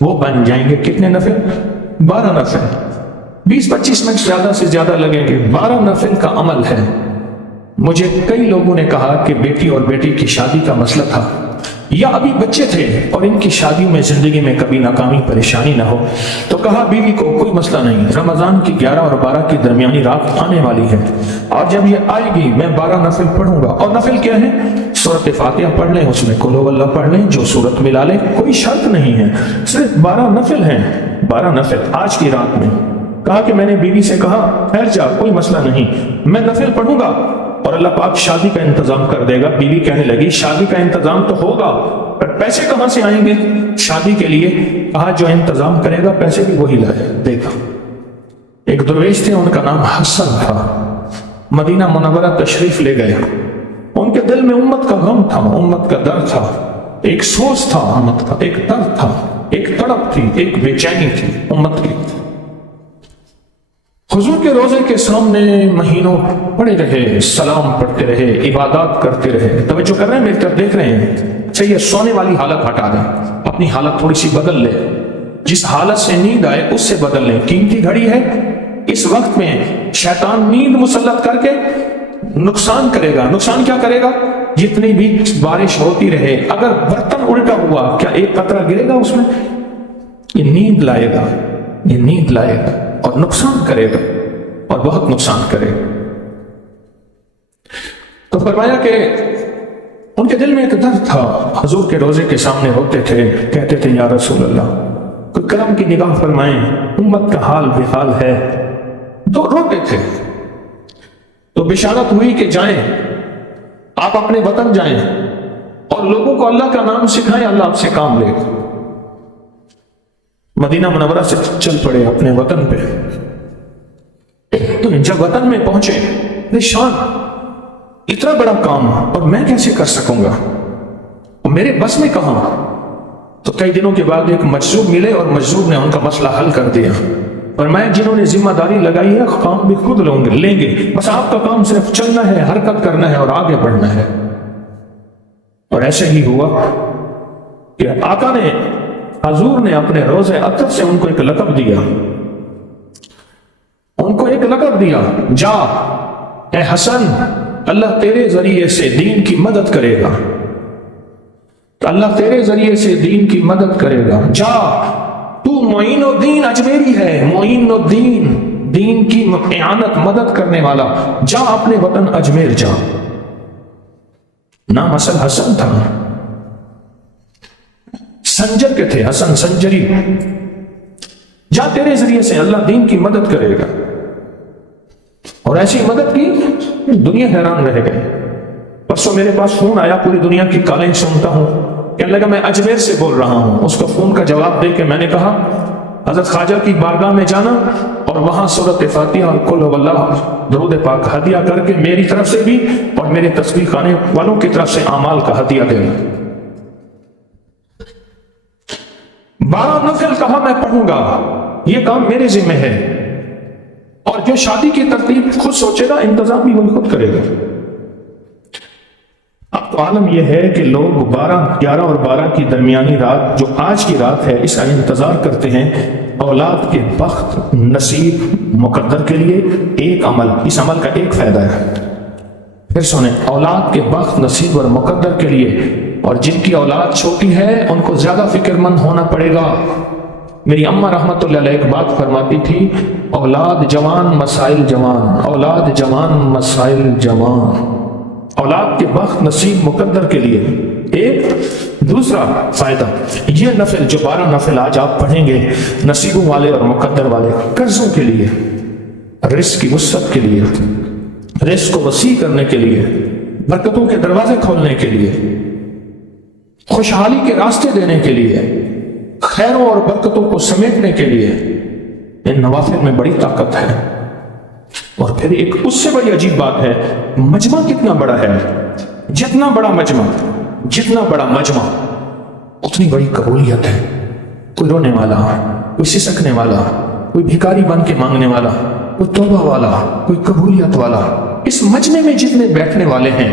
وہ بن جائیں گے کتنے نفل؟ 12 نفل. 20-25 منٹ زیادہ سے زیادہ لگیں گے. 12 نفل کا عمل ہے. مجھے کئی لوگوں نے کہا کہ بیٹی اور بیٹی کی شادی کا مسئلہ تھا یا ابھی بچے تھے اور ان کی شادیوں میں زندگی میں کبھی ناکامی پریشانی نہ ہو، تو کہا بیوی کو کوئی مسئلہ نہیں، رمضان کی 11 اور 12 کی درمیانی رات آنے والی ہے اور جب یہ آئے گی میں 12 نفل پڑھوں گا. اور نفل کیا ہے؟ سورۃ فاتحہ پڑھ لیں، اس میں قل ہو اللہ پڑھ لیں، جو سورت ملا لیں، کوئی شرط نہیں ہے، صرف 12 نفل ہیں. 12 نفل آج کی رات میں. کہا کہ میں نے بیوی سے کہا ٹھہر جا، کوئی مسئلہ نہیں، میں نفل پڑھوں گا اور اللہ پاک شادی کا انتظام کر دے گا. بیوی کہنے لگی شادی کا انتظام تو ہوگا پر پیسے کہاں سے آئیں گے شادی کے لیے؟ کہا جو انتظام کرے گا پیسے بھی وہی لائے دے گا. ایک درویش تھے، ان کا نام حسن تھا، مدینہ منورہ تشریف لے گئے. ان کے دل میں امت کا غم تھا، امت کا درد تھا، ایک سوز تھا امت کا، ایک درد تھا، ایک تڑپ تھی، ایک بے چینی تھی امت کی. حضور کے روزے کے سامنے مہینوں پڑے رہے، سلام پڑھتے رہے، عبادات کرتے رہے. توجہ کر رہے ہیں میری طرف دیکھ رہے ہیں؟ اچھا یہ سونے والی حالت ہٹا دیں، اپنی حالت تھوڑی سی بدل لیں، جس حالت سے نیند آئے اس سے بدل لیں. قیمتی گھڑی ہے، اس وقت میں شیطان نیند مسلط کر کے نقصان کرے گا. نقصان کیا کرے گا؟ جتنی بھی بارش ہوتی رہے اگر برتن الٹا ہوا کیا ایک قطرہ گرے گا اس میں؟ یہ نیند لائے گا، یہ نیند لائے گا اور نقصان کرے گا اور بہت نقصان کرے گا. تو فرمایا کہ ان کے دل میں ایک درد تھا، حضور کے روزے کے سامنے ہوتے تھے، کہتے تھے یا رسول اللہ کوئی کرم کی نگاہ فرمائیں، امت کا حال بے حال ہے. تو روتے تھے. تو بشارت ہوئی کہ جائیں، آپ اپنے وطن جائیں اور لوگوں کو اللہ کا نام سکھائیں، اللہ آپ سے کام لے گا. مدینہ منورہ سے چل پڑے اپنے وطن پہ. تو جب وطن میں پہنچے پریشان، اتنا بڑا کام اور میں کیسے کر سکوں گا، اور میرے بس میں کہاں. تو کئی دنوں کے بعد ایک مجذوب ملے اور مجذوب نے ان کا مسئلہ حل کر دیا. فرمایا جنہوں نے ذمہ داری لگائی ہے کام بھی خود لیں گے، بس آپ کا کام صرف چلنا ہے، حرکت کرنا ہے اور آگے بڑھنا ہے. اور ایسے ہی ہوا کہ آقا نے، حضور نے اپنے روزے اطہر سے ان کو ایک لقب دیا، ان کو ایک لقب دیا، جا اے حسن اللہ تیرے ذریعے سے دین کی مدد کرے گا، اللہ تیرے ذریعے سے دین کی مدد کرے گا. جا تو معین الدین اجمیری ہے، معین الدین، دین کی اعانت مدد کرنے والا. جا اپنے وطن اجمیر جا. نام اصل حسن تھا، سنجر کے تھے، حسن سنجری. جا تیرے ذریعے سے اللہ دین کی مدد کرے گا. اور ایسی مدد کی دنیا حیران رہ گئی. پرسوں میرے پاس فون آیا، پوری دنیا کی کالیں سنتا ہوں، کہنے لگا میں اجمیر سے بول رہا ہوں. اس کو فون کا جواب دے کے میں نے کہا حضرت خواجہ کی بارگاہ میں جانا اور وہاں سورۃ فاتحہ اور قل هو اللہ درود پاک ہدیہ کر کے میری طرف سے بھی اور میرے تصویر خانے والوں کی طرف سے اعمال کا ہدیہ دینا. 12 نفل کہا میں پڑھوں گا، یہ کام میرے ذمہ ہے. اور جو شادی کی ترتیب خود سوچے گا، انتظام بھی وہی خود کرے گا. اب تو عالم یہ ہے کہ لوگ 11 اور 12 کی درمیانی رات جو آج کی رات ہے اس کا انتظار کرتے ہیں اولاد کے بخت نصیب مقدر کے لیے. ایک عمل، اس عمل کا ایک فائدہ ہے، پھر سنیں، اولاد کے بخت نصیب اور مقدر کے لیے. اور جن کی اولاد چھوٹی ہے ان کو زیادہ فکر مند ہونا پڑے گا. میری اماں رحمت اللہ علیہ ایک بات فرماتی تھی، اولاد جوان مسائل جوان، اولاد جوان مسائل جوان. اولاد کے بخت نصیب مقدر کے لیے ایک. دوسرا فائدہ یہ نفل جو 12 نفل آج آپ پڑھیں گے نصیبوں والے اور مقدر والے، قرضوں کے لیے، رزق کی وسعت کے لیے، رزق کو وسیع کرنے کے لیے، برکتوں کے دروازے کھولنے کے لیے، خوشحالی کے راستے دینے کے لیے، خیروں اور برکتوں کو سمیٹنے کے لیے، ان نوافل میں بڑی طاقت ہے. اور پھر ایک اس سے بڑی عجیب بات ہے، مجمع کتنا بڑا ہے. جتنا بڑا مجمع، جتنا بڑا مجمع اتنی بڑی قبولیت ہے. کوئی رونے والا، کوئی سسکنے والا، کوئی بھکاری بن کے مانگنے والا، کوئی توبہ والا، کوئی قبولیت والا، اس مجمع میں جتنے بیٹھنے والے ہیں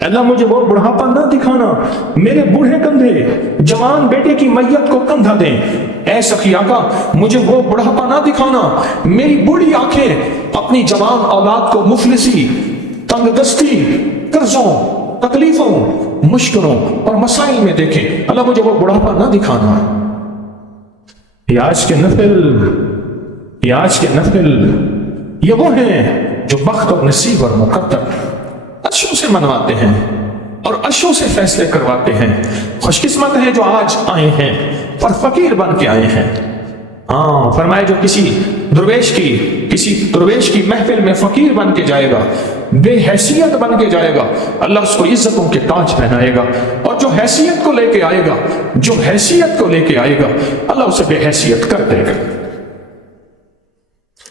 اللہ مجھے وہ بڑھاپا نہ دکھانا، میرے بوڑھے کندھے جوان بیٹے کی میت کو کندھا دیں۔ اے سخی آقا مجھے وہ بڑھاپا نہ دکھانا، میری بوڑھی آنکھیں اپنی جوان اولاد کو مفلسی، تنگ دستی، قرضوں، تکلیفوں، مشکلوں اور مسائل میں دیکھیں۔ اللہ مجھے وہ بڑھاپا نہ دکھانا۔ یہ آج کے نفل یہ وہ ہیں جو بخت اور نصیب اور مقدر عرشوں سے منواتے ہیں اور عرشوں سے فیصلے کرواتے ہیں۔ خوش قسمت ہیں جو آج آئے ہیں اور فقیر بن کے آئے ہیں۔ ہاں فرمائے جو کسی درویش کی محفل میں فقیر بن کے جائے گا، بے حیثیت بن کے جائے گا، اللہ اس کو عزتوں کے تاج پہنائے گا، اور جو حیثیت کو لے کے آئے گا اللہ اسے بے حیثیت کر دے گا۔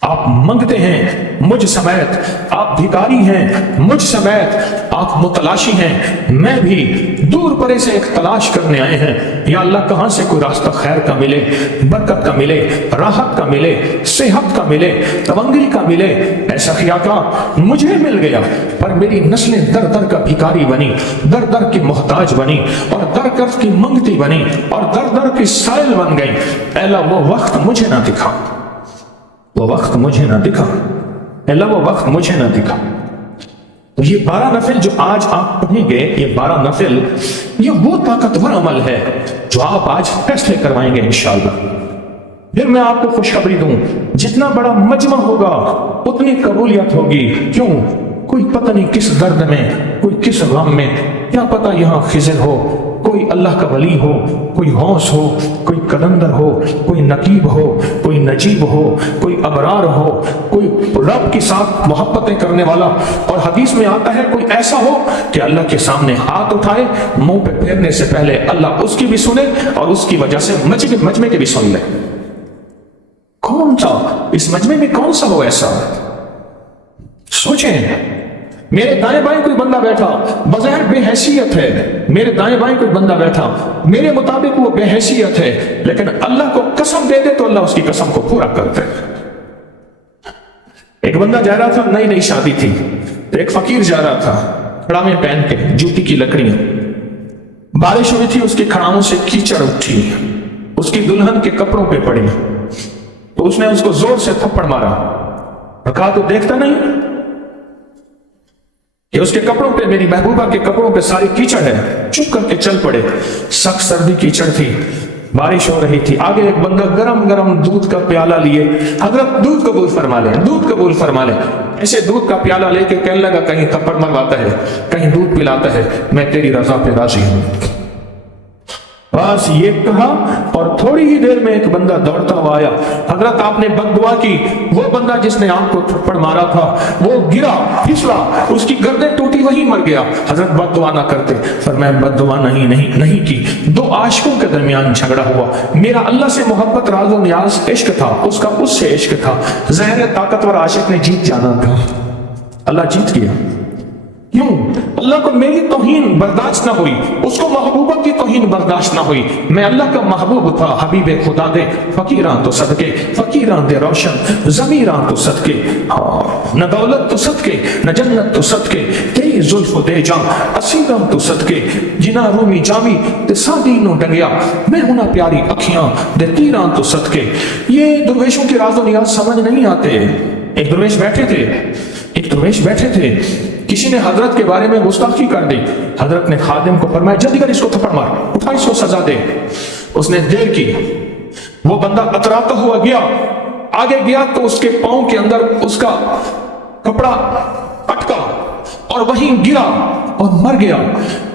آپ منگتے ہیں مجھ سمیت، آپ بھکاری ہیں مجھ سمیت، آپ متلاشی ہیں، میں بھی دور پرے سے ایک تلاش کرنے آئے ہیں۔ یا اللہ کہاں سے کوئی راستہ خیر کا ملے، برکت کا ملے، راحت کا ملے، صحت کا ملے، تونگی کا ملے۔ ایسا کیا کا مجھے مل گیا، پر میری نسلیں در در کا بھکاری بنی، در در کی محتاج بنی، اور در در کی منگتی بنی، اور در در کی سائل بن گئی۔ اے اللہ وہ وقت مجھے نہ دکھا، وہ وقت مجھے نہ دکھا، اللہ وہ وقت مجھے نہ دکھا۔ تو یہ 12 نفل جو آج آپ پڑھیں گے، یہ 12 نفل یہ وہ طاقتور عمل ہے جو آپ آج فیصلے کروائیں گے انشاءاللہ۔ پھر میں آپ کو خوشخبری دوں، جتنا بڑا مجمع ہوگا اتنی قبولیت ہوگی۔ کیوں؟ کوئی پتہ نہیں کس درد میں، کوئی کس غم میں، کیا پتہ یہاں خضر ہو، کوئی اللہ کا ولی ہو، کوئی غوث ہو، کوئی قلندر ہو، کوئی نقیب ہو، کوئی نجیب ہو، کوئی ابرار ہو، کوئی رب کے ساتھ محبتیں کرنے والا، اور حدیث میں آتا ہے کوئی ایسا ہو کہ اللہ کے سامنے ہاتھ اٹھائے، منہ پہ پھیرنے سے پہلے اللہ اس کی بھی سنے اور اس کی وجہ سے مجمع کے بھی سن لے۔ کون تھا اس مجمع میں؟ کون سا ہو ایسا؟ سوچیں۔ میرے دائیں بائیں کوئی بندہ بیٹھا بظاہر بے حیثیت ہے، میرے دائیں بائیں کوئی بندہ بیٹھا میرے مطابق وہ بے حیثیت ہے، لیکن اللہ کو قسم دے دے تو اللہ اس کی قسم کو پورا کرتا ہے۔ ایک بندہ جا رہا تھا، نئی نئی شادی تھی، تو ایک فقیر جا رہا تھا کھڑاویں پہن کے، جوتی کی لکڑیاں، بارش ہوئی تھی، اس کے کھڑاؤں سے کیچڑ اٹھی، اس کی دلہن کے کپڑوں پہ پڑی، تو اس نے اس کو زور سے تھپڑ مارا اور کہا تو دیکھتا نہیں کہ اس کے کپڑوں پہ، میری محبوبہ کے کپڑوں پہ ساری کیچڑ ہے؟ چپ کر کے چل پڑے۔ سخت سردی کیچڑ تھی، بارش ہو رہی تھی، آگے ایک بندہ گرم گرم دودھ کا پیالہ لیے، حضرت دودھ قبول فرما لیں، دودھ قبول فرما لیں۔ ایسے دودھ کا پیالہ لے کے کہنے لگا کہیں تھپڑ مرواتا ہے، کہیں دودھ پلاتا ہے، میں تیری رضا پہ راضی ہوں۔ بس یہ کہا اور تھوڑی ہی دیر میں ایک بندہ دوڑتا ہوا آیا، حضرت آپ نے بد دعا کی، وہ بندہ جس نے آپ کو تھپڑ مارا تھا وہ گرا، پھسلا، اس کی گردن ٹوٹی، وہی مر گیا۔ حضرت بد دعا نہ کرتے، فرمایا بد دعا نہیں کی، دو عاشقوں کے درمیان جھگڑا ہوا، میرا اللہ سے محبت، راز و نیاز عشق تھا، اس کا اس سے عشق تھا، ظاہر طاقتور عاشق نے جیت جانا تھا، اللہ جیت گیا۔ کیوں؟ اللہ کو میری توہین برداشت نہ ہوئی، اس کو محبوبہ کی توہین برداشت نہ ہوئی۔ میں اللہ کا محبوب تھا، حبیب خدا دے فقیراں تو صدقے، فقیراں دے روشن ضمیراں تو صدقے، نہ دولت تو صدقے، نہ جنت تو صدقے، تیری زلف دے جاں اسیراں تو صدقے، جنا رومی جامی تے سادی نو ڈنگیا، میں ہونا پیاری اکھیاں دے تیراں تو صدقے۔ یہ درویشوں کے راز و نیاز سمجھ نہیں آتے۔ ایک درویش بیٹھے تھے، کسی نے حضرت کے بارے میں گستاخی کر دی، حضرت نے خادم کو فرمایا جلدی کر اس کو تھپڑ مار، اٹھا اس کو سزا دے۔ اس نے دیر کی، وہ بندہ اتراتا ہوا گیا، آگے گیا تو اس کے پاؤں کے اندر اس کا کپڑا اٹکا اور وہیں گرا اور مر گیا۔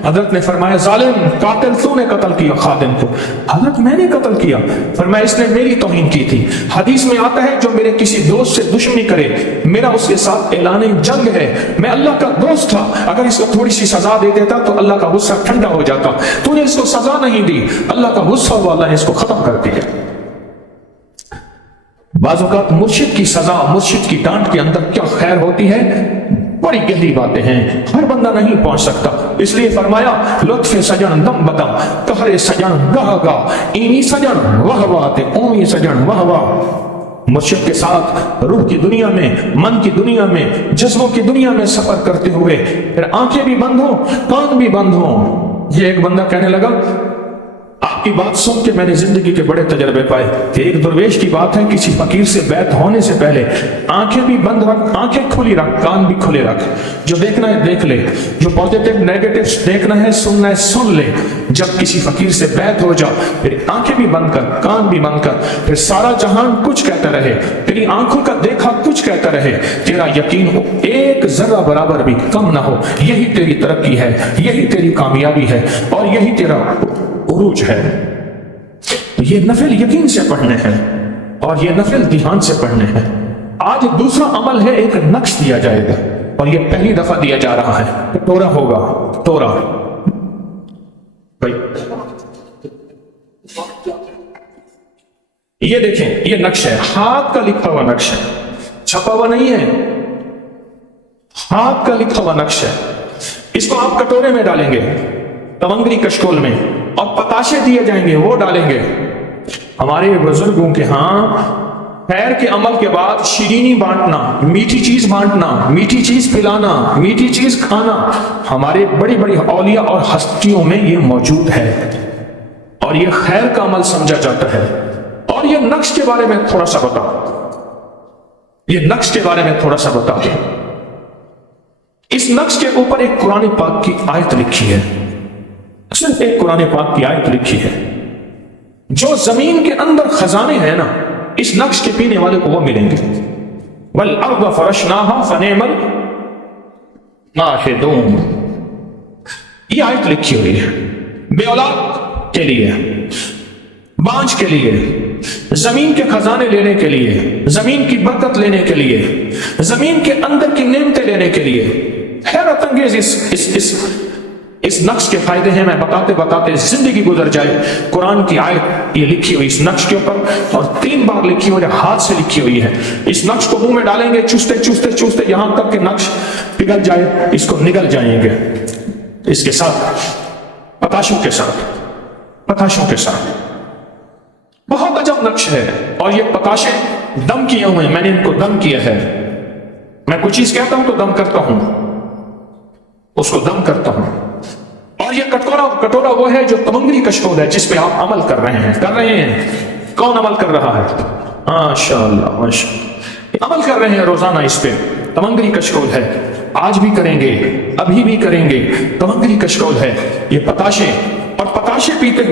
حضرت نے فرمایا ظالم، قاتل تو نے قتل کیا خادم کو۔ حضرت میں نے قتل کیا۔ فرمایا اس نے میری توہین کی تھی۔ حدیث میں آتا ہے جو میرے کسی دوست سے دشمنی کرے، میرا اس کے ساتھ اعلان جنگ ہے۔ میں اللہ کا دوست تھا، اگر اس کو تھوڑی سی سزا دے دیتا تو اللہ کا غصہ ٹھنڈا ہو جاتا، تو نے اس کو سزا نہیں دی، اللہ کا غصہ ہوا، اللہ نے اس کو ختم کر دیا۔ بعض اوقات مرشد کی سزا، مرشد کی ڈانٹ کے اندر کیا خیر ہوتی ہے، بڑی گہری باتیں ہیں، ہر بندہ نہیں پہنچ سکتا۔ اس لیے فرمایا لطف سجن دم بدم، قہر سجن گاہ گاہ، اینی سجن واہ واہ تے اومی سجن واہ واہ۔ مرشد کے ساتھ روح کی دنیا میں، من کی دنیا میں، جذبوں کی دنیا میں سفر کرتے ہوئے پھر آنکھیں بھی بند ہوں، کان بھی بند ہوں۔ یہ ایک بندہ کہنے لگا آپ کی بات سن کے میں نے زندگی کے بڑے تجربے پائے کہ ایک درویش کی بات ہے، کسی فقیر سے بیعت ہونے سے پہلے آنکھیں بھی بند رکھ، آنکھیں کھلی رکھ، کان بھی کھلے رکھ، جو دیکھنا ہے دیکھ لے، جو پازیٹیو نیگیٹو دیکھنا ہے سننا ہے سن لے۔ جب کسی فقیر سے بیعت ہو جا پھر آنکھیں بھی بند کر، کان بھی بند کر، پھر سارا جہان کچھ کہتا رہے، تیری آنکھوں کا دیکھا کچھ کہتا رہے، تیرا یقین ہو ایک ذرہ برابر بھی کم نہ ہو، یہی تیری ترقی ہے، یہی تیری کامیابی ہے، اور یہی تیرا عروج ہے۔ یہ نفل یقین سے پڑھنے ہیں اور یہ نفل دھیان سے پڑھنے ہیں۔ آج دوسرا عمل ہے، ایک نقش دیا جائے گا اور یہ پہلی دفعہ دیا جا رہا ہے۔ کٹورا ہوگا، کٹورا یہ دیکھیں، یہ نقش ہے، ہاتھ کا لکھا ہوا نقش ہے، چھپا ہوا نہیں ہے، ہاتھ کا لکھا ہوا نقش ہے۔ اس کو آپ کٹورے میں ڈالیں گے، تونگری کشکول میں، اور پتاشے دیے جائیں گے، وہ ڈالیں گے۔ ہمارے بزرگوں کے ہاں خیر کے عمل کے بعد شیرینی بانٹنا، میٹھی چیز بانٹنا، میٹھی چیز پلانا، میٹھی چیز کھانا، ہمارے بڑی بڑی اولیاء اور ہستیوں میں یہ موجود ہے اور یہ خیر کا عمل سمجھا جاتا ہے۔ اور یہ نقش کے بارے میں تھوڑا سا بتا، یہ نقش کے بارے میں تھوڑا سا بتا دیں۔ اس نقش کے اوپر ایک قرآن پاک کی آیت لکھی ہے، صرف ایک قرآن پاک کی آیت لکھی ہے۔ جو زمین کے اندر خزانے ہیں نا، اس نقش کے پینے والے کو وہ ملیں گے۔ وَالْأَرْضَ فَرَشْنَاهَا فَنِعْمَ الْمَاهِدُونَ، یہ آیت لکھی ہوئی ہے بے اولاد کے لیے، بانج کے لیے، زمین کے خزانے لینے کے لیے، زمین کی برکت لینے کے لیے، زمین کے اندر کی نعمتیں لینے کے لیے۔ حیرت انگیز اس نقش کے فائدے ہیں، میں بتاتے بتاتے زندگی گزر جائے۔ قرآن کی آیت یہ لکھی ہوئی اس نقش کے اوپر، اور 3 بار لکھی ہوئی ہے، ہاتھ سے لکھی ہوئی ہے۔ اس نقش کو منہ میں ڈالیں گے، چوستے چوستے چوستے یہاں تک کہ نقش پگھل جائے، اس کو نگل جائیں گے۔ اس کے ساتھ پتاشوں کے ساتھ، پتاشوں کے ساتھ بہت عجب نقش ہے۔ اور یہ پتاشے دم کیے ہوئے ہیں، میں نے ان کو دم کیا ہے۔ میں کوئی چیز کہتا ہوں تو دم کرتا ہوں، اس کو دم کرتا ہوں۔ اور یہ کٹورا وہ ہے جو تونگری کشکول ہے، جس پہ آپ عمل کر رہے ہیں۔ کون عمل کر رہا ہے؟ ماشاءاللہ ماشاءاللہ، عمل کر رہے ہیں روزانہ اس پہ۔ تونگری کشکول ہے، آج بھی کریں گے، ابھی بھی کریں گے۔ تونگری کشکول ہے یہ پتاشے، اور پتاشے پیتے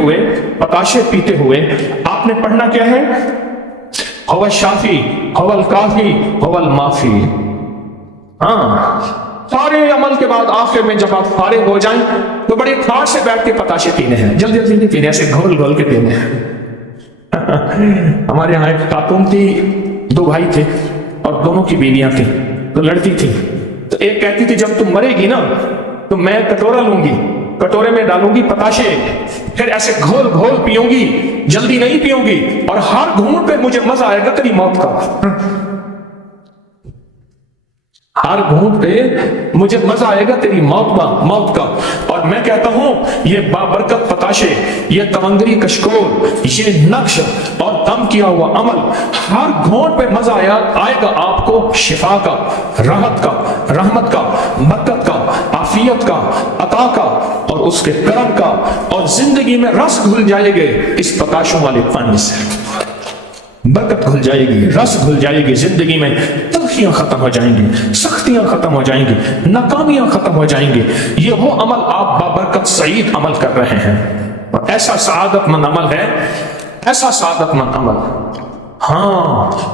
ہوئے آپ نے پڑھنا کیا ہے؟ هو الشافی هو الکافی هو المافی۔ سارے عمل کے بعد آخر میں جب آپ فارغ ہو جائیں تو بڑے ٹھاٹ سے بیٹھ کے پتاشے پینے ہیں، جلدی جلدی نہیں پینے، ایسے گھول گھول کے پینے ہیں۔ ہمارے یہاں ایک خاتون تھی، 2 بھائی تھے اور دونوں کی بیویاں تھیں، تو لڑتی تھی۔ تو ایک کہتی تھی جب تم مرے گی نا تو میں کٹورا لوں گی، کٹورے میں ڈالوں گی پتاشے، پھر ایسے گھول گھول پیوں گی، جلدی نہیں پیوں گی، اور ہر گھونٹ پہ مجھے مزہ آئے گا تیری موت کا۔ ہر گھونٹ پہ مجھے مزہ آئے گا تیری موت کا۔ اور میں کہتا ہوں یہ بابرکت پتاشے، یہ تونگری کشکول، یہ نقش اور دم کیا ہوا عمل، ہر گھونٹ پہ مزہ آئے گا آپ کو شفا کا، راحت کا، رحمت کا، برکت کا، عافیت کا، عطا کا، اور اس کے کرم کا، اور زندگی میں رس گھل جائے گے اس پتاشوں والے پانی سے۔ برکت گھل جائے گی، رس گھل جائے گی زندگی میں، تلخیاں ختم ہو جائیں گی، سختیاں ختم ہو جائیں گی، ناکامیاں ختم ہو جائیں گی۔ یہ وہ عمل آپ بابرکت سعید عمل کر رہے ہیں، اور ایسا سعادت مند عمل ہے، ایسا سعادت مند عمل۔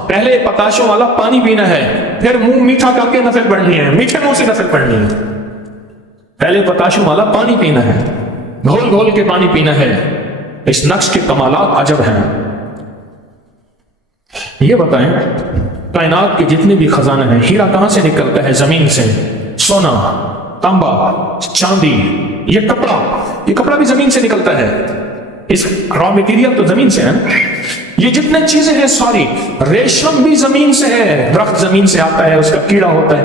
پہلے پتاشوں والا پانی پینا ہے، پھر منہ میٹھا کر کے نفل پڑھنی ہے، میٹھے منہ سے نفل پڑھنی ہے۔ پہلے پتاشوں والا پانی پینا ہے، گھول گھول کے پانی پینا ہے۔ اس نقش کے کمالات عجب ہیں۔ یہ بتائیں کائنات کے جتنے بھی خزانے ہیں، ہیرا کہاں سے نکلتا ہے؟ زمین سے۔ سونا، تانبا، چاندی، یہ کپڑا بھی زمین سے نکلتا ہے۔ اس را میٹیریل تو زمین سے ہے۔ یہ جتنے چیزیں ہیں ساری، ریشم بھی زمین سے ہے، درخت زمین سے آتا ہے، اس کا کیڑا ہوتا ہے،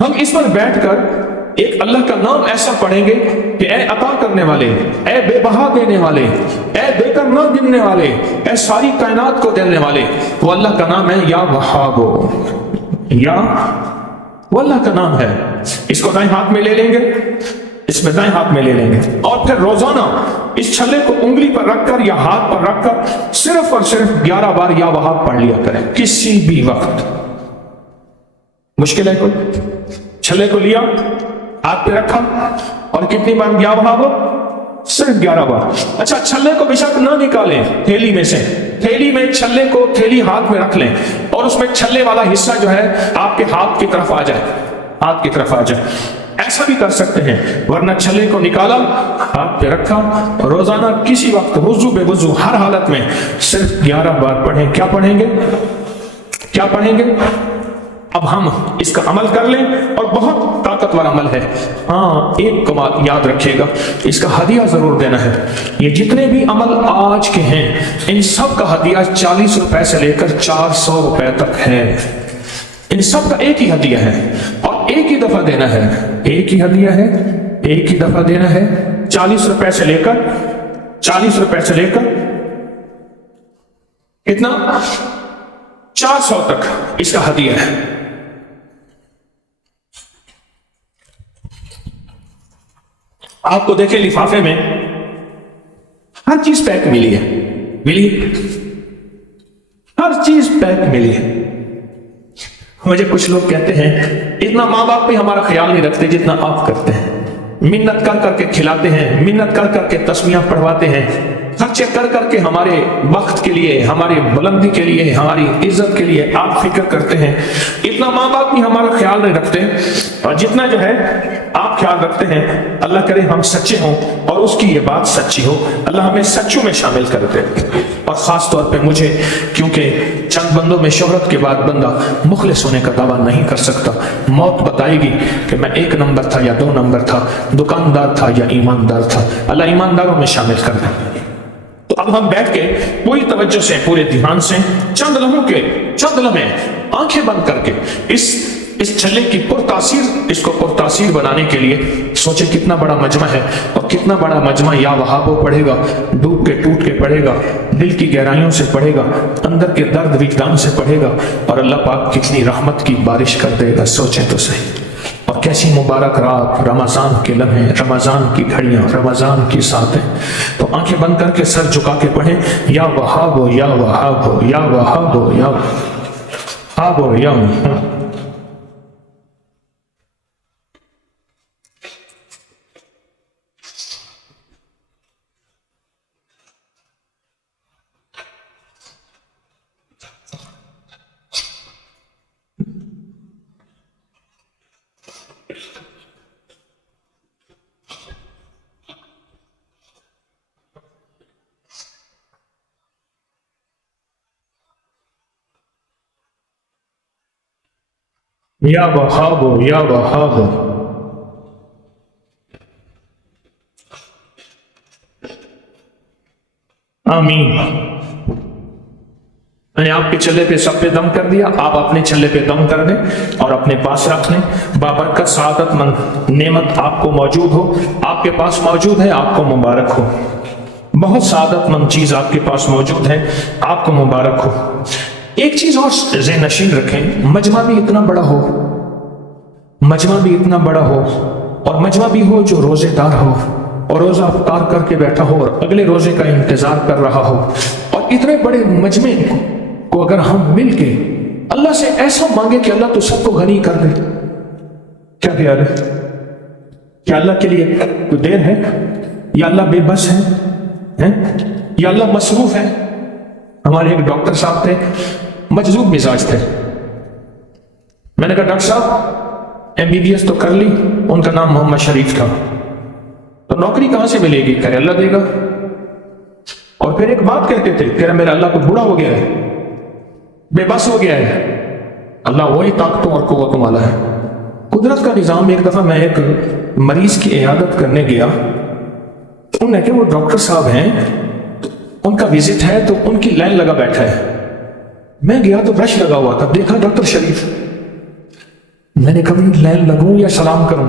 ہم اس پر بیٹھ کر ایک اللہ کا نام ایسا پڑھیں گے کہ اے عطا کرنے والے، اے بے بہا دینے والے، اے بے کر نہ گننے والے، اے ساری کائنات کو دینے والے، وہ اللہ کا نام ہے یا وہاب، یا وہ اللہ کا نام ہے۔ اس کو دائیں ہاتھ میں لے لیں گے، اس میں دائیں ہاتھ میں لے لیں گے، اور پھر روزانہ اس چھلے کو انگلی پر رکھ کر یا ہاتھ پر رکھ کر صرف اور صرف 11 بار یا وہاب پڑھ لیا کریں، کسی بھی وقت۔ مشکل ہے کوئی؟ چھلے کو لیا، ہاتھ پہ رکھا، اور کتنی بار یا وہاب؟ صرف 11 بار۔ اچھا، چھلے کو بے شک نہ نکالیں تھیلی میں سے، تھیلی میں چھلے کو، تھیلی ہاتھ میں رکھ لیں، اور اس میں چھلے والا حصہ جو ہے آپ کے ہاتھ کی طرف آ جائے، ہاتھ کی طرف آ جائے۔ ایسا بھی کر سکتے ہیں، ورنہ چھلے کو نکالا، ہاتھ پہ رکھا، روزانہ کسی وقت وضو بے وضو ہر حالت میں صرف 11 بار پڑھیں۔ کیا پڑھیں گے؟ کیا پڑھیں گے؟ اب ہم اس کا عمل کر لیں، اور بہت طاقتور عمل ہے۔ ہاں، ایک کو بات یاد رکھیے گا، اس کا ہدیہ ضرور دینا ہے۔ یہ جتنے بھی عمل آج کے ہیں، ان سب کا ہدیہ 40 روپے سے لے کر 400 روپے تک ہے۔ ان سب کا ایک ہی ہدیہ ہے، اور ایک ہی دفعہ دینا ہے، ایک ہی ہدیہ ہے، ایک ہی دفعہ دینا ہے۔ 40 روپے سے لے کر 40 روپے سے لے کر کتنا؟ 400 تک اس کا ہدیہ ہے۔ آپ کو دیکھیں لفافے میں ہر چیز پیک ملی ہے، ملی، ہر چیز پیک ملی ہے۔ مجھے کچھ لوگ کہتے ہیں اتنا ماں باپ بھی ہمارا خیال نہیں رکھتے جتنا آپ کرتے ہیں، منت کر کر کے کھلاتے ہیں، منت کر کر کے تسمیہ پڑھواتے ہیں، خرچے کر کر کے ہمارے وقت کے لیے، ہماری بلندی کے لیے، ہماری عزت کے لیے آپ فکر کرتے ہیں۔ اتنا ماں باپ بھی ہمارا خیال نہیں رکھتے، اور جتنا جو ہے آپ خیال رکھتے ہیں۔ اللہ کرے ہم سچے ہوں اور اس کی یہ بات سچی ہو، اللہ ہمیں سچوں میں شامل کر دے۔ اور خاص طور پہ مجھے، کیونکہ چند بندوں میں شہرت کے بعد بندہ مخلص ہونے کا دعویٰ نہیں کر سکتا، موت بتائے گی کہ میں 1 نمبر تھا یا 2 نمبر تھا، دکاندار تھا یا ایماندار تھا۔ اللہ ایمانداروں میں شامل کر دے۔ تو اب ہم بیٹھ کے پوری توجہ سے، پورے دھیان سے، چند لمحے آنکھیں بند کر کے اس چھلے کی اس کو پرتاثیر بنانے کے لیے سوچے کتنا بڑا مجمع ہے، اور کتنا بڑا مجمع یا وہاب پڑھے گا، ڈوب کے ٹوٹ کے پڑھے گا، دل کی گہرائیوں سے پڑھے گا، اندر کے درد وجدان سے پڑھے گا، اور اللہ پاک کتنی رحمت کی بارش کر دے گا۔ سوچیں تو صحیح۔ اور کیسی مبارک رات، رمضان کے لمحے، رمضان کی گھڑیاں، رمضان کی ساتیں۔ تو آنکھیں بند کر کے سر جھکا کے پڑھیں، یا وہاب ہو، یا وہاب ہو، یا وہاب ہو، یا وہاب ہو، یا یا وہاب ہو، یا وہاب ہو۔ آمین۔ میں نے آپ کے چلے پہ سب پہ دم کر دیا، آپ اپنے چلے پہ دم کر دیں اور اپنے پاس رکھ لیں۔ بابرکت سعادت مند نعمت آپ کو موجود ہو، آپ کے پاس موجود ہے، آپ کو مبارک ہو۔ بہت سعادت مند چیز آپ کے پاس موجود ہے، آپ کو مبارک ہو۔ ایک چیز اور ذہن نشین رکھیں، مجمع بھی اتنا بڑا ہو، مجمع بھی اتنا بڑا ہو، اور مجمع بھی ہو جو روزے دار ہو، اور روزہ افطار کر کے بیٹھا ہو اور اگلے روزے کا انتظار کر رہا ہو۔ اور اتنے بڑے مجمع کو اگر ہم مل کے اللہ سے ایسا مانگے کہ اللہ تو سب کو غنی کر دے، کیا خیال ہے؟ کیا اللہ کے لیے کوئی دیر ہے؟ یا اللہ بے بس ہے؟ یا اللہ مصروف ہے؟ ہمارے ایک ڈاکٹر صاحب تھے، مجذوب مزاج تھے۔ میں نے کہا ڈاکٹر صاحب MBBS تو کر لی، ان کا نام محمد شریف تھا، تو نوکری کہاں سے ملے گی؟ کہ اللہ دے گا۔ اور پھر ایک بات کہتے تھے کہ میرا اللہ کو بوڑھا ہو گیا ہے، بے بس ہو گیا ہے، اللہ وہی طاقتوں اور قوتوں والا ہے۔ قدرت کا نظام۔ ایک دفعہ میں ایک مریض کی عیادت کرنے گیا، انہوں نے کہ وہ ڈاکٹر صاحب ہیں، ان کا وزٹ ہے تو ان کی لائن لگا بیٹھا ہے۔ میں گیا تو رش لگا ہوا تھا، دیکھا ڈاکٹر شریف، میں نے کبھی لین لگوں یا سلام کروں؟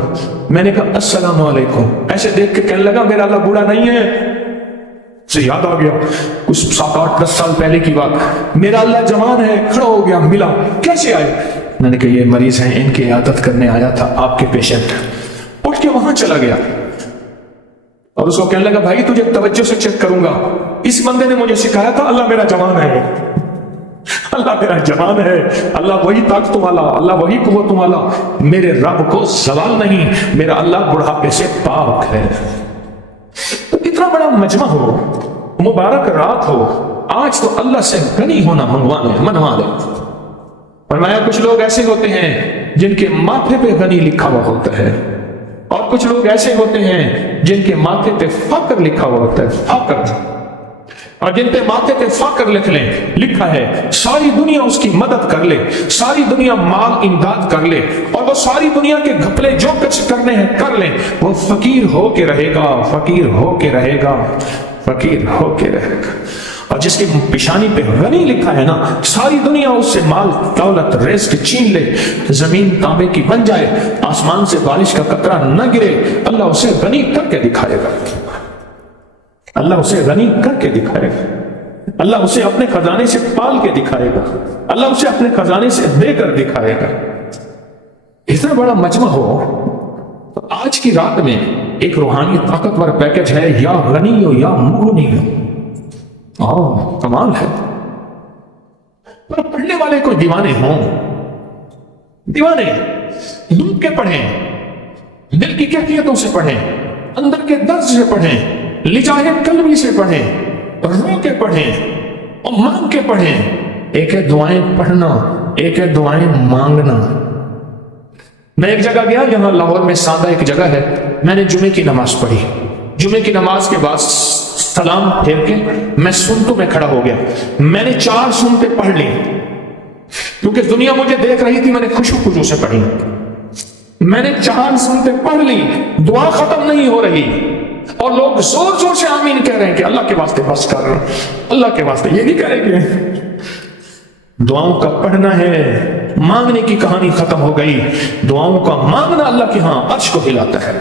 میں نے کہا السلام علیکم. ایسے دیکھ کے کہنے لگا میرا اللہ بوڑھا نہیں ہے. سے یاد آ گیا کچھ 7-8-10 سال پہلے کی بات. میرا اللہ جوان ہے. کھڑا ہو گیا, ملا. کیسے آئے؟ میں نے کہا یہ مریض ہیں, ان کی عیادت کرنے آیا تھا, آپ کے پیشنٹ. اٹھ کے وہاں چلا گیا اور اس کو کہنے لگا بھائی تجھے توجہ سے چیک کروں گا. اس بندے نے مجھے سکھایا تھا اللہ میرا جوان ہے, اللہ میرا جوان ہے, اللہ وہی طاقت والا, اللہ وہی قوت والا. میرے رب کو زوال نہیں, میرا اللہ بڑھاپے سے پاک ہے. تو اتنا بڑا مجمع ہو, مبارک رات ہو, آج تو اللہ سے غنی ہونا منوا لے. فرمایا کچھ لوگ ایسے ہوتے ہیں جن کے ماتھے پہ غنی لکھا ہوا ہوتا ہے, اور کچھ لوگ ایسے ہوتے ہیں جن کے ماتھے پہ فقر لکھا ہوا ہوتا ہے. فقر, اور جن پہ ماتھے پہ فقر لکھا ہے, ساری دنیا اس کی مدد کر لے, ساری دنیا مال امداد کر لے, اور وہ ساری دنیا کے گھپلے جو کچھ کرنے ہیں کر لیں, وہ فقیر ہو کے رہے گا, فقیر ہو کے رہے گا, فقیر ہو کے رہے گا. اور جس کی پیشانی پہ غنی لکھا ہے نا, ساری دنیا اس سے مال دولت رزق چھین لے, زمین تانبے کی بن جائے, آسمان سے بارش کا قطرہ نہ گرے, اللہ اسے غنی کر کے دکھائے گا. اللہ اسے غنی کر کے دکھائے گا, اللہ اسے اپنے خزانے سے پال کے دکھائے گا, اللہ اسے اپنے خزانے سے دے کر دکھائے گا. اتنا بڑا مجمع ہو. تو آج کی رات میں ایک روحانی طاقتور پیکج ہے, یا غنی ہو یا مغنی ہو. کمال ہے. پر پڑھنے والے کوئی دیوانے ہوں, دیوانے ڈوب کے پڑھیں, دل کی کیفیتوں سے پڑھیں, اندر کے درد سے پڑھیں, لجاہے قلبی سے پڑھیں, رو کے پڑھیں اور مانگ کے پڑھیں. ایک ہے دعائیں پڑھنا, ایک ہے دعائیں مانگنا. میں ایک جگہ گیا, یہاں لاہور میں سادہ ایک جگہ ہے, میں نے جمعے کی نماز پڑھی. جمعے کی نماز کے بعد سلام پھیر کے میں سنتوں میں کھڑا ہو گیا. میں نے 4 سنتیں پڑھ لی, کیونکہ دنیا مجھے دیکھ رہی تھی. میں نے خوشو سے پڑھی. میں نے 4 سنتیں پڑھ لی, دعا ختم نہیں ہو رہی, اور لوگ زور زور سے آمین کہہ رہے ہیں کہ اللہ کے واسطے بس کر, اللہ کے واسطے. یہ نہیں کہہ رہے کہ دعاؤں کا پڑھنا ہے, مانگنے کی کہانی ختم ہو گئی. دعاؤں کا مانگنا اللہ کے ہاں عرش کو ہلاتا ہے.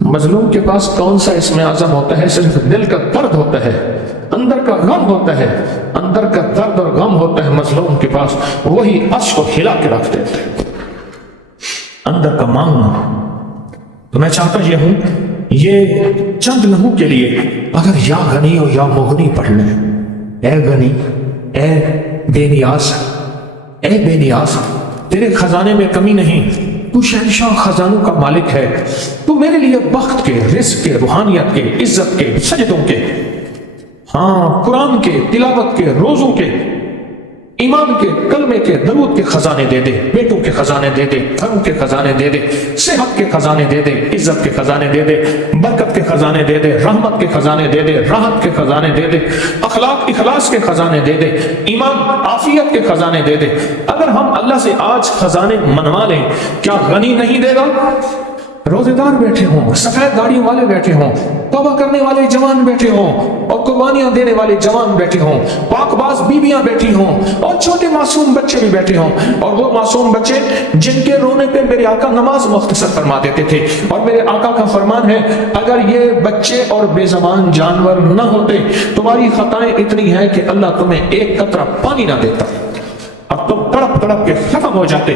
مظلوم کے پاس کون سا اسم اعظم ہوتا ہے؟ صرف دل کا درد ہوتا ہے, اندر کا غم ہوتا ہے, اندر کا درد اور غم ہوتا ہے مظلوم کے پاس, وہی عرش کو ہلا کے رکھ دیتے ہیں. اندر کا مانگنا. تو میں چاہتا یہ ہوں, یہ چند لمحوں کے لیے اگر یا غنی ہو یا مغنی پڑھ لیں. اے غنی, اے بے نیاز, اے بے نیاز, تیرے خزانے میں کمی نہیں, تو شہنشاہ خزانوں کا مالک ہے. تو میرے لیے بخت کے, رزق کے, روحانیت کے, عزت کے, سجدوں کے, قرآن کے, تلاوت کے, روزوں کے, ایمان کے, کلمے کے, درود کے خزانے دے دے, بیٹوں کے خزانے دے دے, گھروں کے خزانے دے دے, صحت کے خزانے دے دے, عزت کے خزانے دے دے, برکت کے خزانے دے دے, رحمت کے خزانے دے دے, راحت کے خزانے دے دے, اخلاق اخلاص کے خزانے دے دے, ایمان عافیت کے خزانے دے دے. اگر ہم اللہ سے آج خزانے منوا لیں, کیا غنی نہیں دے گا؟ روزے دار بیٹھے ہوں, سفید داڑیوں والے بیٹھے ہوں, توبہ کرنے والے جوان بیٹھے ہوں, اور قربانیاں دینے والے جوان بیٹھے ہوں, پاک باز بیویاں بیٹھی ہوں, اور چھوٹے معصوم بچے بھی بیٹھے ہوں. اور وہ معصوم بچے جن کے رونے پہ میرے آقا نماز مختصر فرما دیتے تھے. اور میرے آقا کا فرمان ہے, اگر یہ بچے اور بے زبان جانور نہ ہوتے, تمہاری خطائیں اتنی ہیں کہ اللہ تمہیں ایک قطرہ پانی نہ دیتا, اب تم تڑپ تڑپ کے ختم ہو جاتے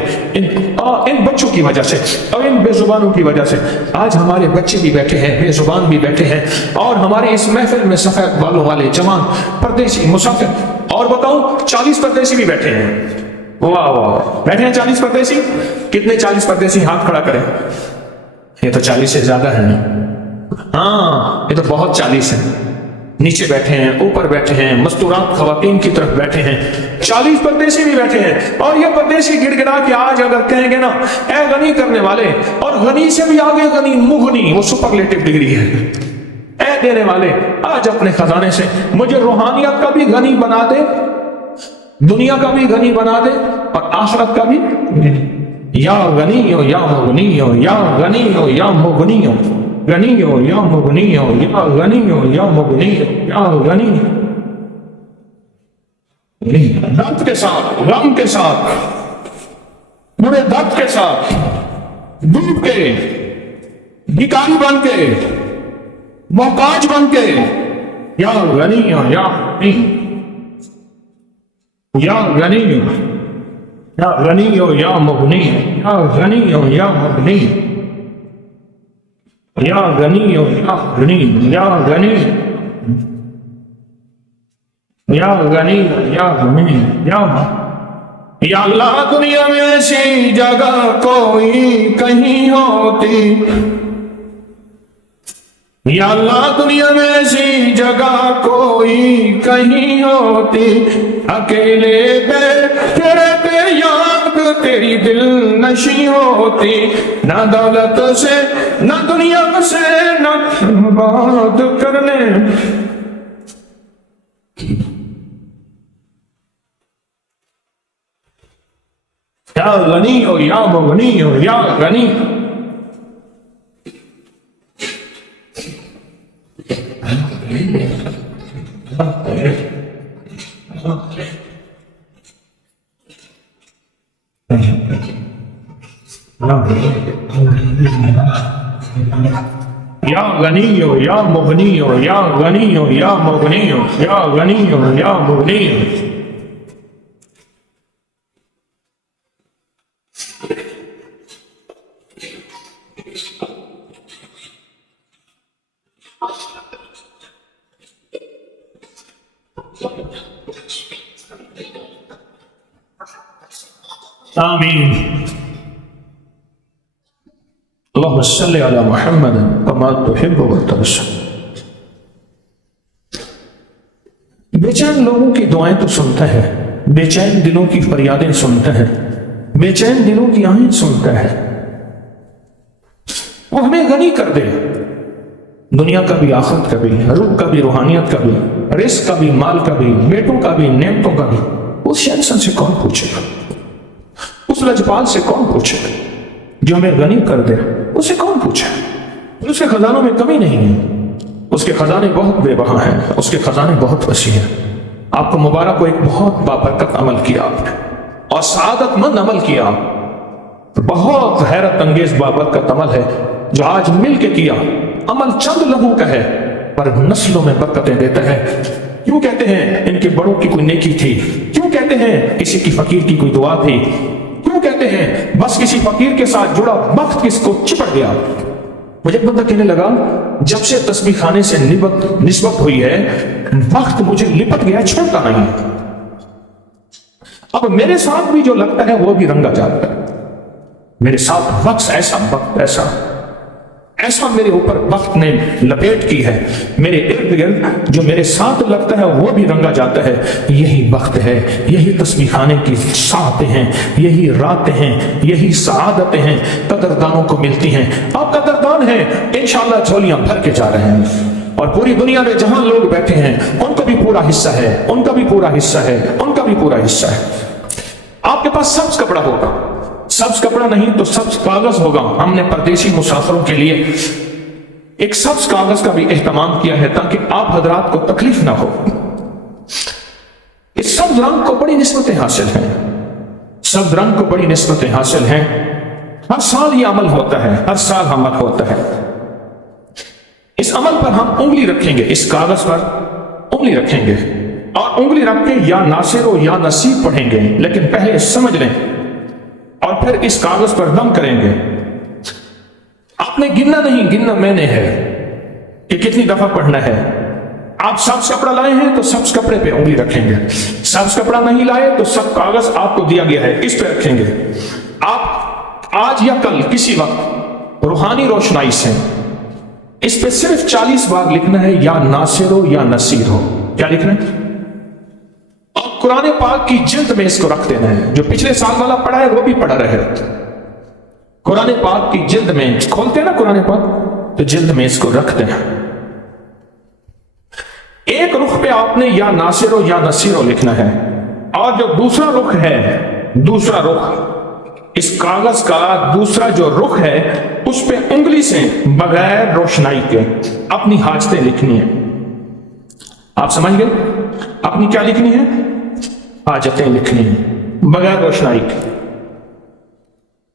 ان بچوں کی وجہ سے اور ان بے زبانوں کی وجہ سے. آج ہمارے بچے بھی بیٹھے ہیں, بے زبان بھی بیٹھے ہیں, اور ہمارے اس محفل میں سفید بالوں والے جوان, پردیسی, مسافر, اور بتاؤں 40 پردیسی بھی بیٹھے ہیں. واہ واہ, بیٹھے ہیں 40 پردیسی. کتنے 40 پردیسی ہاتھ کھڑا کریں؟ یہ تو 40 سے زیادہ ہے. یہ تو بہت 40 ہیں. نیچے بیٹھے ہیں, اوپر بیٹھے ہیں, مستورات خواتین کی طرف بیٹھے ہیں, 40 پردیسی بھی بیٹھے ہیں. اور یہ پردیسی گڑ گڑا کے آج اگر کہیں گے نا, اے غنی کرنے والے, اور غنی سے بھی آگے غنی, مغنی, وہ سپرلیٹو ڈگری ہے, اے دینے والے, آج اپنے خزانے سے مجھے روحانیت کا بھی غنی بنا دے, دنیا کا بھی غنی بنا دے, اور آخرت کا بھی. یا غنی ہو یا مغنی ہو, یا غنی ہو یا مغنی ہو, غنی ہو یا مغنی ہو, یا غنی ہو یا مغنی ہو, یا غنی ہو. درد کے ساتھ, غم کے ساتھ, بڑے درد کے ساتھ ڈوب کے بھکاری بن کے محتاج بن کے یا غنی یا غنی یا غنی یا غنی یا مغنی یا غنی یا مغنی یا غنی یا غنی یا غنی یا غنی یا غنی یا اللہ دنیا میں ایسی جگہ کوئی کہیں ہوتی، یا اللہ دنیا میں ایسی جگہ کوئی کہیں ہوتی، اکیلے بیٹھے رہتے یاد تیری دل نشیں ہوتی، نہ دولت سے نہ دنیا سے نہ بات کرنے یا غنی ہو یا مغنی ہو یا غنی یا غنی ہو یا مغنی ہو یا غنی ہو یا مغنی ہو یا غنی ہو یا مغنی ہو آمین اللہم صلی علی محمد کما تحب و ترضى۔ بے چین لوگوں کی دعائیں تو سنتا ہے، بے چین دلوں کی فریادیں سنتا ہے، بے چین دلوں کی آہیں سنتا ہے۔ وہ ہمیں غنی کر دے، دنیا کا بھی آخرت کا بھی، روح کا بھی روحانیت کا بھی، رزق کا بھی مال کا بھی، بیٹوں کا بھی نعمتوں کا بھی۔ اس شخص سے کون پوچھے گا؟ اس لجپال سے کون پوچھے گا جو ہمیں غنی کر دے؟ اسے کون پوچھے؟ اس کے خزانوں میں کمی نہیں ہے، اس کے خزانے بہت بے بہا ہیں، اس کے خزانے بہت وسیع ہیں۔ آپ کو مبارک کو ایک بہت بابرکت عمل کیا آپ نے اور سعادت مند عمل کیا، بہت حیرت انگیز بابرکت عمل ہے جو آج مل کے کیا۔ عمل چند لوگوں کا ہے پر نسلوں میں برکتیں دیتا ہے۔ کیوں کہتے ہیں ان کے بڑوں کی کوئی نیکی تھی؟ کیوں کہتے ہیں کسی کی فقیر کی کوئی دعا تھی؟ کیوں کہتے ہیں بس کسی فقیر کے ساتھ جڑا وقت کس کو چپٹ گیا؟ مجھے بندہ کہنے لگا جب سے تسبیح خانے سے نسبت ہوئی ہے وقت مجھے لپٹ گیا، چھوڑتا نہیں۔ اب میرے ساتھ بھی جو لگتا ہے وہ بھی رنگا جاتا ہے، میرے ساتھ وقت ایسا ایسا میرے اوپر وقت نے لپیٹ کی ہے، میرے ارد گرد جو میرے ساتھ لگتا ہے وہ بھی رنگا جاتا ہے۔ یہی وقت ہے، یہی تسبیح خانے کی ساعتیں ہیں، یہی راتیں ہیں، یہی سعادتیں ہیں، قدردانوں کو ملتی ہیں۔ آپ قدردان ہیں، انشاءاللہ جھولیاں بھر کے جا رہے ہیں، اور پوری دنیا میں جہاں لوگ بیٹھے ہیں ان کا بھی پورا حصہ ہے، ان کا بھی پورا حصہ ہے، ان کا بھی پورا حصہ ہے۔ آپ کے پاس سبز کپڑا ہوگا، سبز کپڑا نہیں تو سبز کاغذ ہوگا۔ ہم نے پردیسی مسافروں کے لیے ایک سبز کاغذ کا بھی اہتمام کیا ہے تاکہ آپ حضرات کو تکلیف نہ ہو۔ اس سبز رنگ کو بڑی نسبتیں حاصل ہیں، سبز رنگ کو بڑی نسبتیں حاصل ہیں۔ ہر سال یہ عمل ہوتا ہے، ہر سال عمل ہوتا ہے۔ اس عمل پر ہم انگلی رکھیں گے، اس کاغذ پر انگلی رکھیں گے اور انگلی رکھ کے یا ناصر و یا نصیر پڑھیں گے، لیکن پہلے سمجھ لیں اور پھر اس کاغذ پر دم کریں گے۔ آپ نے گننا نہیں، گننا میں نے ہے کہ کتنی دفعہ پڑھنا ہے۔ آپ سبز کپڑا لائے ہیں تو سبز کپڑے پہ انگلی رکھیں گے، سبز کپڑا نہیں لائے تو سب کاغذ آپ کو دیا گیا ہے اس پہ رکھیں گے۔ آپ آج یا کل کسی وقت روحانی روشنائی سے اس پہ صرف 40 بار لکھنا ہے، یا ناصر ہو یا نصیر ہو۔ کیا لکھنا ہے؟ اور قرآن پاک کی جلد میں اس کو رکھ دینا ہے۔ جو پچھلے سال والا پڑھا ہے وہ بھی پڑھا رہے۔ قرآن پاک کی جلد میں کھولتے ہیں نا قرآن پاک، تو جلد میں اس کو رکھ دینا۔ ایک رخ پہ آپ نے یا ناصر ہو یا نصیر ہو لکھنا ہے، اور جو دوسرا رخ ہے، دوسرا رخ اس کاغذ کا دوسرا جو رخ ہے اس پہ انگلی سے بغیر روشنائی کے اپنی حاجتیں لکھنی ہیں۔ آپ سمجھ گئے؟ اپنی کیا لکھنی ہے؟ حاجتیں لکھنی ہیں بغیر روشنائی کے۔